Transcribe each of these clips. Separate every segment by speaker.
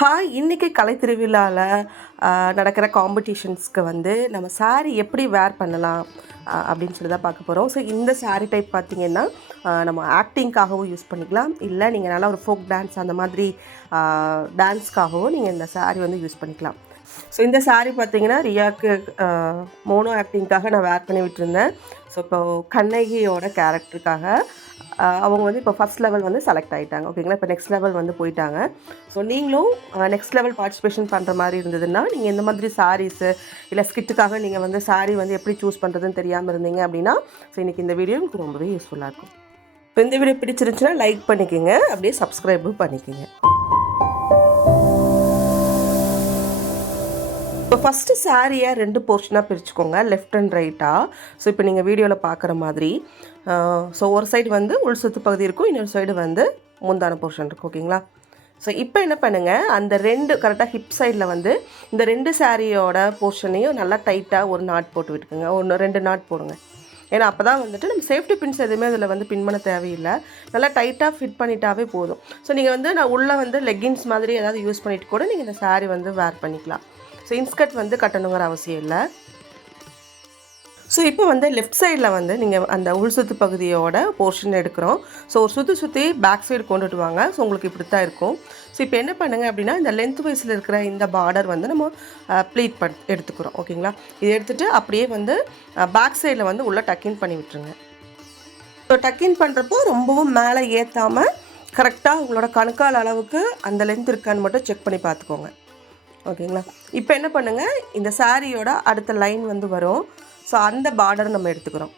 Speaker 1: Hi இன்றைக்கி கலை திருவிழாவில் நடக்கிற காம்படிஷன்ஸ்க்கு வந்து நம்ம saree எப்படி வேர் பண்ணலாம் அப்படின்னு சொல்லி தான் பார்க்க போகிறோம் ஸோ இந்த saree டைப் பார்த்திங்கன்னா நம்ம ஆக்டிங்காகவும் யூஸ் பண்ணிக்கலாம். இல்லை நீங்கள் நல்லா ஒரு ஃபோக் டான்ஸ் அந்த மாதிரி டான்ஸ்க்காகவும் நீங்கள் இந்த saree வந்து யூஸ் பண்ணிக்கலாம். ஸோ இந்த saree பார்த்தீங்கன்னா ரியாக்கு மோனோ ஆக்டிங்காக நான் வேர் பண்ணி விட்டுருந்தேன். ஸோ இப்போ கண்ணகியோட கேரக்டருக்காக அவங்க வந்து இப்போ ஃபஸ்ட் லெவல் வந்து செலக்ட் ஆகிட்டாங்க ஓகேங்களா இப்போ நெக்ஸ்ட் லெவல் வந்து போயிட்டாங்க. ஸோ நீங்களும் நெக்ஸ்ட் லெவல் பார்ட்டிசிபேஷன் பண்ணுற மாதிரி இருந்ததுன்னா நீங்கள் இந்த மாதிரி சாரீஸு இல்லை ஸ்கிட்டுக்காக நீங்கள் வந்து saree வந்து எப்படி சூஸ் பண்ணுறதுன்னு தெரியாமல் இருந்தீங்க அப்படின்னா ஸோ இன்றைக்கி இந்த வீடியோ உங்களுக்கு ரொம்பவே யூஸ்ஃபுல்லாக இருக்கும். இப்போ இந்த வீடியோ பிடிச்சிருந்துச்சுன்னா லைக் பண்ணிக்கோங்க. அப்படியே சப்ஸ்கிரைபும் பண்ணிக்கோங்க. இப்போ ஃபஸ்ட்டு சாரியை ரெண்டு போர்ஷனாக பிரிச்சுக்கோங்க லெஃப்ட் அண்ட் ரைட்டாக ஸோ இப்போ நீங்கள் வீடியோவில் பார்க்குற மாதிரி ஸோ ஒரு சைடு வந்து உள் சுத்து பகுதி இருக்கும் இன்னொரு சைடு வந்து முந்தான போர்ஷன் இருக்கும் ஓகேங்களா ஸோ இப்போ என்ன பண்ணுங்கள் அந்த ரெண்டு கரெக்டாக ஹிப் சைடில் வந்து இந்த ரெண்டு சாரியோட போர்ஷனையும் நல்லா டைட்டாக ஒரு நாட் போட்டு விட்டுக்குங்க ஒன்று ரெண்டு நாட் போடுங்க. ஏன்னா அப்போ தான் வந்துட்டு நம்ம சேஃப்டி பின்ஸ் எதுவுமே அதில் வந்து பின் பண்ண தேவையில்லை. நல்லா டைட்டாக ஃபிட் பண்ணிட்டாவே போதும். ஸோ நீங்கள் வந்து நான் உள்ளே வந்து லெகின்ஸ் மாதிரி ஏதாவது யூஸ் பண்ணிட்டு கூட நீங்கள் இந்த saree வந்து வேர் பண்ணிக்கலாம். ஸோ இன்ஸ்கர்ட் வந்து கட்டணுங்கிற அவசியம் இல்லை. ஸோ இப்போ வந்து லெஃப்ட் சைடில் வந்து நீங்கள் அந்த உள் சுத்து பகுதியோட போர்ஷன் எடுக்கிறோம். ஸோ ஒரு சுற்றி சுற்றி பேக் சைடு கொண்டுட்டு வாங்க ஸோ உங்களுக்கு இப்படி தான் இருக்கும். ஸோ இப்போ என்ன பண்ணுங்கள் அப்படின்னா இந்த லென்த் வைஸில் இருக்கிற இந்த பார்டர் வந்து நம்ம ப்ளீட் பண் எடுத்துக்கிறோம். ஓகேங்களா இது எடுத்துகிட்டு அப்படியே வந்து பேக் சைடில் வந்து உள்ளே டக்கின் பண்ணி விட்டுருங்க. ஸோ டக்கின் பண்ணுறப்போ ரொம்பவும் மேலே ஏற்றாமல் கரெக்டாக உங்களோட கணுக்கால் அளவுக்கு அந்த லென்த் இருக்கான்னு மட்டும் செக் பண்ணி பார்த்துக்கோங்க. ஓகேங்களா? இப்போ என்ன பண்ணுங்கள் இந்த சாரியோட அடுத்த லைன் வந்து வரும். ஸோ அந்த பார்டர் நம்ம எடுத்துக்கிறோம்.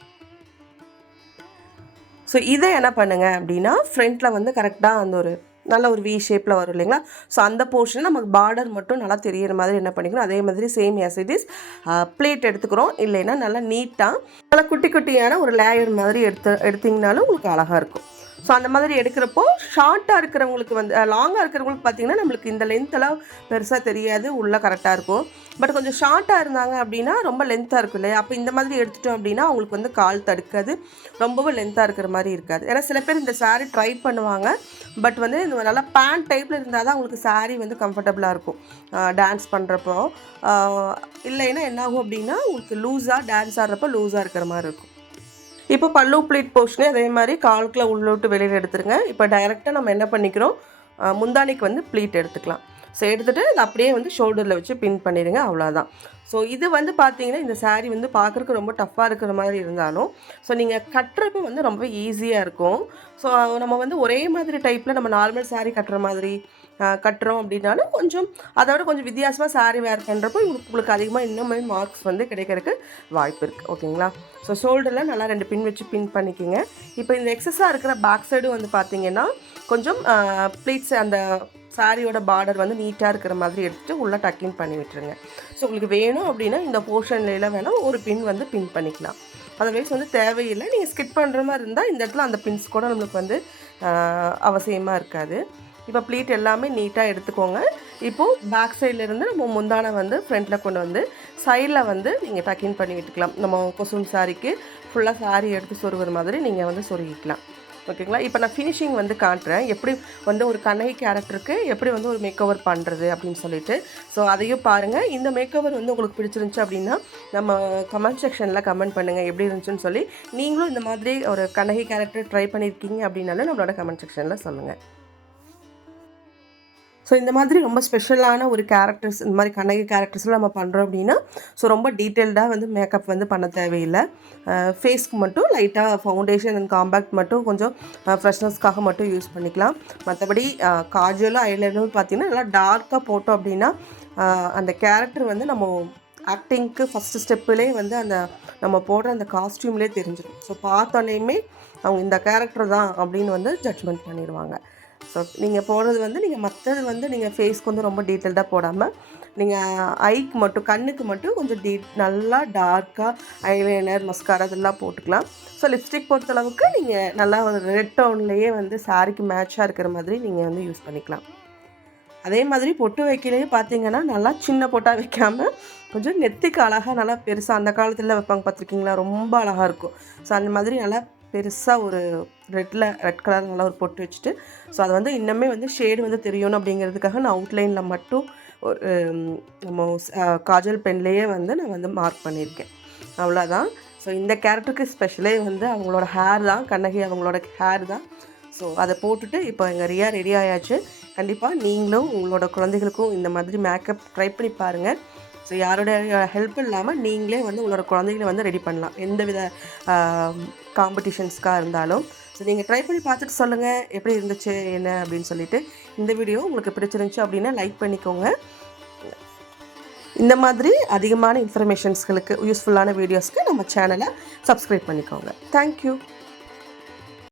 Speaker 1: ஸோ இதை என்ன பண்ணுங்கள் அப்படின்னா ஃப்ரண்ட்டில் வந்து கரெக்டாக அந்த ஒரு நல்ல ஒரு வி ஷேப்பில் வரும் இல்லைங்களா? ஸோ அந்த போர்ஷன் நமக்கு பார்டர் மட்டும் நல்லா தெரியிற மாதிரி என்ன பண்ணிக்கணும்? அதே மாதிரி சேம் as it பிளேட் எடுத்துக்கிறோம். இல்லைன்னா நல்லா நீட்டாக நல்லா குட்டி குட்டியான ஒரு லேயர் மாதிரி எடுத்து எடுத்திங்கனாலும் உங்களுக்கு அழகாக இருக்கும். ஸோ அந்த மாதிரி எடுக்கிறப்போ ஷார்ட்டாக இருக்கிறவங்களுக்கு வந்து லாங்காக இருக்கிறவங்களுக்கு பார்த்தீங்கன்னா நம்மளுக்கு இந்த லென்த்தெல்லாம் பெருசாக தெரியாது உள்ளே கரெக்டாக இருக்கும். பட் கொஞ்சம் ஷார்ட்டாக இருந்தாங்க அப்படின்னா ரொம்ப லென்த்தாக இருக்கும் இல்லையா? அப்போ இந்த மாதிரி எடுத்துட்டோம் அப்படின்னா அவங்களுக்கு வந்து கால் தடுக்காது. ரொம்பவும் லென்த்தாக இருக்கிற மாதிரி இருக்காது. ஏன்னா சில பேர் இந்த சாரீ ட்ரை பண்ணுவாங்க. பட் வந்து இந்த நல்லா பேண்ட் டைப்பில் இருந்தால் தான் அவங்களுக்கு சாரீ வந்து கம்ஃபர்டபுளாக இருக்கும். டான்ஸ் பண்ணுறப்போ இல்லைன்னா என்னாகும் அப்படின்னா உங்களுக்கு லூஸாக டான்ஸ் ஆடுறப்போ லூஸாக இருக்கிற மாதிரி இருக்கும். இப்போ பல்லு ப்ளீட் போர்ஷனே அதே மாதிரி கால்குள்ள உள்ளோட்டு வெளியில் எடுத்துருங்க. இப்போ டைரெக்டாக நம்ம என்ன பண்ணிக்கிறோம்? முந்தானிக்கு வந்து ப்ளீட் எடுத்துக்கலாம். ஸோ எடுத்துகிட்டு அதை அப்படியே வந்து ஷோல்டரில் வச்சு பின் பண்ணிடுங்க அவ்வளோதான் ஸோ இது வந்து பார்த்தீங்கன்னா இந்த சாரீ வந்து பார்க்குறக்கு ரொம்ப டஃப்பாக இருக்கிற மாதிரி இருந்தாலும் ஸோ நீங்கள் கட்டுறப்ப வந்து ரொம்ப ஈஸியாக இருக்கும். ஸோ நம்ம வந்து ஒரே மாதிரி டைப்பில் நம்ம நார்மல் சாரீ கட்டுற மாதிரி கட்டுறோம் அப்படின்னாலும் கொஞ்சம் அதை விட கொஞ்சம் வித்தியாசமாக சாரி வேர் பண்ணுறப்போ உங்களுக்கு அதிகமாக இன்னும் மார்க்ஸ் வந்து கிடைக்கிறதுக்கு வாய்ப்பு இருக்குது ஓகேங்களா ஸோ ஷோல்டரில் நல்லா ரெண்டு பின் வச்சு பின் பண்ணிக்கிங்க. இப்போ இந்த எக்ஸஸாக இருக்கிற பேக் சைடு வந்து பார்த்தீங்கன்னா கொஞ்சம் ப்ளீட்ஸ் அந்த சாரியோட பார்டர் வந்து நீட்டாக இருக்கிற மாதிரி எடுத்துகிட்டு உள்ளே டக்கின் பண்ணி விட்டுருங்க. ஸோ உங்களுக்கு வேணும் அப்படின்னா இந்த போர்ஷன்லாம் வேணால் ஒரு பின் வந்து பின் பண்ணிக்கலாம். அதர்வைஸ் வந்து தேவையில்லை. நீங்கள் ஸ்கிட் பண்ணுற மாதிரி இருந்தால் இந்த இடத்துல அந்த பின்ஸ் கூட நம்மளுக்கு வந்து அவசியமாக இருக்காது. இப்போ ப்ளீட் எல்லாமே நீட்டாக எடுத்துக்கோங்க. இப்போது பேக் சைட்லேருந்து நம்ம முந்தானை வந்து ஃப்ரண்ட்டில் கொண்டு வந்து சைடில் வந்து நீங்கள் டக்கின் பண்ணி விட்டுக்கலாம். நம்ம கொசும் சாரிக்கு ஃபுல்லாக சாரி எடுத்து சொருகிற மாதிரி நீங்கள் வந்து சொருகிக்கலாம். ஓகேங்களா இப்போ நான் ஃபினிஷிங் வந்து காட்டுறேன். எப்படி வந்து ஒரு கண்ணகி கேரக்டருக்கு எப்படி வந்து ஒரு மேக் ஓவர் பண்ணுறது அப்படின்னு சொல்லிட்டு. ஸோ அதையும் பாருங்கள் இந்த மேக் ஓவர் வந்து உங்களுக்கு பிடிச்சிருந்துச்சு அப்படின்னா நம்ம கமெண்ட் செக்ஷனில் கமெண்ட் பண்ணுங்கள் எப்படி இருந்துச்சுன்னு சொல்லி நீங்களும் இந்த மாதிரி ஒரு கண்ணகி கேரக்டர் ட்ரை பண்ணியிருக்கீங்க அப்படின்னாலும் நம்மளோட கமெண்ட் செக்ஷனில் சொல்லுங்கள் ஸோ இந்த மாதிரி ரொம்ப ஸ்பெஷலான ஒரு கேரக்டர்ஸ் இந்த மாதிரி கண்ணகி கேரக்டர்ஸ்லாம் நம்ம பண்ணுறோம் அப்படின்னா ஸோ ரொம்ப டீட்டெயில்டாக வந்து மேக்கப் வந்து பண்ண தேவையில்லை. ஃபேஸ்க்கு மட்டும் லைட்டாக ஃபவுண்டேஷன் அண்ட் காம்பேக்ட் மட்டும் கொஞ்சம் ஃப்ரெஷ்னஸ்க்காக மட்டும் யூஸ் பண்ணிக்கலாம். மற்றபடி காஜலும் ஐலைனரும் பார்த்தீங்கன்னா நல்லா டார்க்காக போட்டோம் அப்படின்னா அந்த கேரக்டர் வந்து நம்ம ஆக்டிங்க்கு ஃபஸ்ட்டு ஸ்டெப்புலே வந்து அந்த நம்ம போடுற அந்த காஸ்டியூம்லேயே தெரிஞ்சிடும். ஸோ பார்த்தோன்னேயுமே அவங்க இந்த கேரக்டர் தான் அப்படின்னு வந்து ஜட்ஜ்மெண்ட் பண்ணிடுவாங்க. ஸோ நீங்கள் போடுறது வந்து நீங்கள் மற்றது வந்து நீங்கள் ஃபேஸ்க்கு வந்து ரொம்ப டீட்டெயில்டாக போடாமல் நீங்கள் ஐக்கு மட்டும் கண்ணுக்கு மட்டும் கொஞ்சம் டீ நல்லா டார்க்காக ஐலைனர் மஸ்காரா இதெல்லாம் போட்டுக்கலாம். ஸோ லிப்ஸ்டிக் பொறுத்தளவுக்கு நீங்கள் நல்லா ஒரு ரெட் டவுன்லேயே வந்து சாரிக்கு மேட்சாக இருக்கிற மாதிரி நீங்கள் வந்து யூஸ் பண்ணிக்கலாம். அதே மாதிரி பொட்டு வைக்கலையே பார்த்தீங்கன்னா நல்லா சின்ன பொட்டாக வைக்காமல் கொஞ்சம் நெத்திக்கு அழகாக நல்லா பெருசாக அந்த காலத்தில் வைப்பாங்க பார்த்துருக்கீங்களா ரொம்ப அழகாக இருக்கும். ஸோ அந்த மாதிரி நல்லா பெருசாக ஒரு ரெட்டில் ரெட் கலர் நல்லா ஒரு பொட்டு வச்சுட்டு ஸோ அது வந்து இன்னுமே வந்து ஷேடு வந்து தெரியணும் அப்படிங்கிறதுக்காக நான் அவுட்லைனில் மட்டும் ஒரு நம்ம காஜல் பென்லேயே வந்து நான் வந்து மார்க் பண்ணியிருக்கேன். அவ்வளோதான் ஸோ இந்த கேரக்டருக்கு ஸ்பெஷலே வந்து அவங்களோட ஹேர் தான் கண்ணகி அவங்களோட ஹேர் தான். ஸோ அதை போட்டுட்டு இப்போ எங்கள் ரியா ரெடி ஆயாச்சு. கண்டிப்பாக நீங்களும் உங்களோட குழந்தைகளுக்கும் இந்த மாதிரி மேக்கப் ட்ரை பண்ணி பாருங்கள் ஸோ யாரோட ஹெல்ப் இல்லாமல் நீங்களே வந்து உங்களோட குழந்தைகளை வந்து ரெடி பண்ணலாம். எந்த வித காம்படிஷன்ஸ்க்காக இருந்தாலும். ஸோ நீங்கள் ட்ரை பண்ணி பார்த்துட்டு சொல்லுங்கள் எப்படி இருந்துச்சு என்ன அப்படின்னு சொல்லிட்டு. இந்த வீடியோ உங்களுக்கு பிடிச்சிருந்துச்சு அப்படின்னா லைக் பண்ணிக்கோங்க. இந்த மாதிரி அதிகமான இன்ஃபர்மேஷன்ஸ்களுக்கு யூஸ்ஃபுல்லான வீடியோஸ்க்கு நம்ம சேனலை சப்ஸ்கிரைப் பண்ணிக்கோங்க. தேங்க்யூ